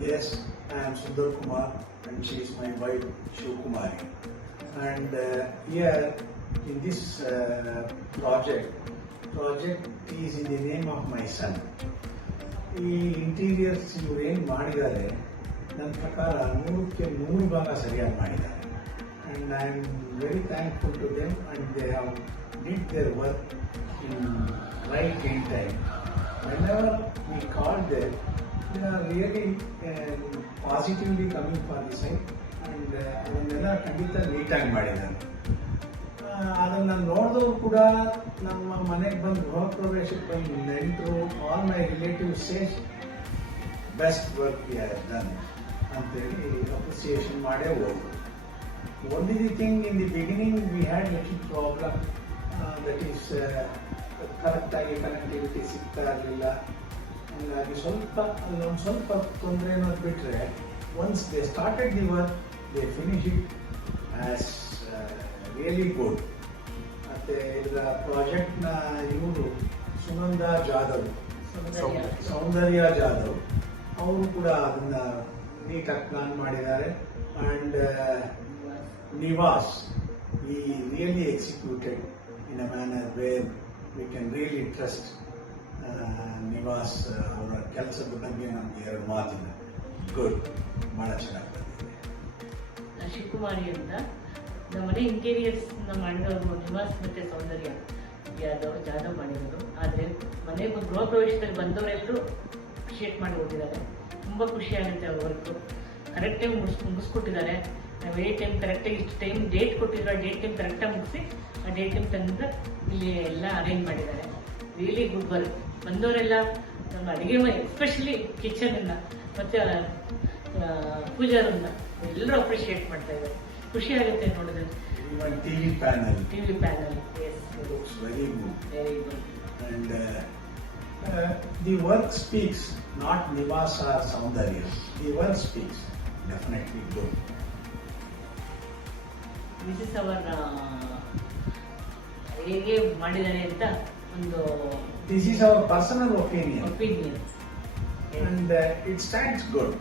Yes, I am Sundar Kumar and she is my wife Shiv Kumari. And here in this project is in the name of my son. ಈ interiors ಇವರು ಏನು ಮಾಡಿದ್ದಾರೆ ನನ್ನ ಪ್ರಕಾರ 100% ಭಾಗ ಸರಿಯಾಗಿ ಮಾಡಿದ್ದಾರೆ. And I am very thankful to them and they have did their work in right in time. whenever we call them, they are really positively coming for the site and ಅದನ್ನೆಲ್ಲ ಖಂಡಿತ ನೀಟಾಗಿ ಮಾಡಿದ್ದಾರೆ. ಅದನ್ನು ನೋಡಿದವರು ಕೂಡ ನಮ್ಮ ಮನೆಗೆ ಬಂದು ಗೃಹ ಪ್ರವೇಶಕ್ಕೆ ಬಂದು ನೆಂಟರು all my relatives says best work we have done ಅಂತೇಳಿ ಅಪ್ರಿಸಿಯೇಷನ್ ಮಾಡೇ ಹೋದ್ರು. Only the thing in the beginning we had little problem, that is ಕರೆಕ್ಟಾಗಿ ಕನೆಕ್ಟಿವಿಟಿ ಸಿಗ್ತಾ ಇರಲಿಲ್ಲ. ಹಾಗಾಗಿ ಅಲ್ಲೊಂದು ಸ್ವಲ್ಪ ತೊಂದರೆ ಅನ್ನೋದು ಬಿಟ್ಟರೆ once they started the work they finish it as really good. ಮತ್ತು ಇದರ ಪ್ರಾಜೆಕ್ಟ್ನ ಇವರು ಸೌಂದರ್ಯ ಜಾಧವ್ ಅವರು ಕೂಡ ಅದನ್ನು ನೀಟಾಗಿ ಪ್ಲಾನ್ ಮಾಡಿದ್ದಾರೆ. ಆ್ಯಂಡ್ ನಿವಾಸ್ ಈ really executed in a manner where we can really trust. Niwas ಅವರ ಕೆಲಸದ ಬಗ್ಗೆ ನಮಗೆ ಎರಡು ಮಾತಿನ ಗುಡ್, ಭಾಳ ಚೆನ್ನಾಗಿ ಬಂದಿದೆ. ಶಿವಕುಮಾರಿ ಅಂತ ನಮ್ಮ ಮನೆ ಇಂಟೀರಿಯರ್ಸ್ ಮಾಡಿದವರು ನಿವಾಸ್ ಮತ್ತು ಸೌಂದರ್ಯ ಜಾಧವ್ ಮಾಡಿರೋದು. ಆದರೆ ಮನೆ ಗೃಹ ಪ್ರವೇಶದಲ್ಲಿ ಬಂದವರೆಲ್ಲರೂ ಅಪ್ರಿಷಿಯೇಟ್ ಮಾಡಿ ಹೋಗಿದ್ದಾರೆ. ತುಂಬ ಖುಷಿಯಾಗುತ್ತೆ ಅವ್ರ ವರ್ಕು. Correct time ಮುಗಿಸ್ಕೊಟ್ಟಿದ್ದಾರೆ. ನಾವು ಟೈಮ್ ಕರೆಕ್ಟಾಗಿ ಇಷ್ಟು ಟೈಮ್ ಡೇಟ್ ಕೊಟ್ಟಿದ್ರು, ಆ ಡೇಟ್ ಟೈಮ್ ಕರೆಕ್ಟಾಗಿ ಮುಗಿಸಿ ಆ ಡೇಟ್ ಟೈಮ್ ತಂದು ಇಲ್ಲಿ ಎಲ್ಲ ಅರೇಂಜ್ ಮಾಡಿದ್ದಾರೆ. Really good work. ಬಂದವರೆಲ್ಲ ನಮ್ಮ ಅಡುಗೆ ಮನೆ ಎಸ್ಪೆಷಲಿ ಕಿಚನನ್ನು ಮತ್ತು ಪೂಜಾ ರೂಮ್ನ ಎಲ್ಲರೂ ಅಪ್ರಿಷಿಯೇಟ್ ಮಾಡ್ತಾ ಇದ್ದಾರೆ. ಖುಷಿ ಆಗುತ್ತೆ ನೋಡಿದ್ರೆ. TV panels, looks very good. Very good. And the work speaks, not Nivas or Saundarya. The work speaks, definitely good. This is our ಹೇಗೆ ಮಾಡಿದ್ದಾರೆ ಅಂತ ಒಂದು This is our personal opinion. Opinion. And it stands good.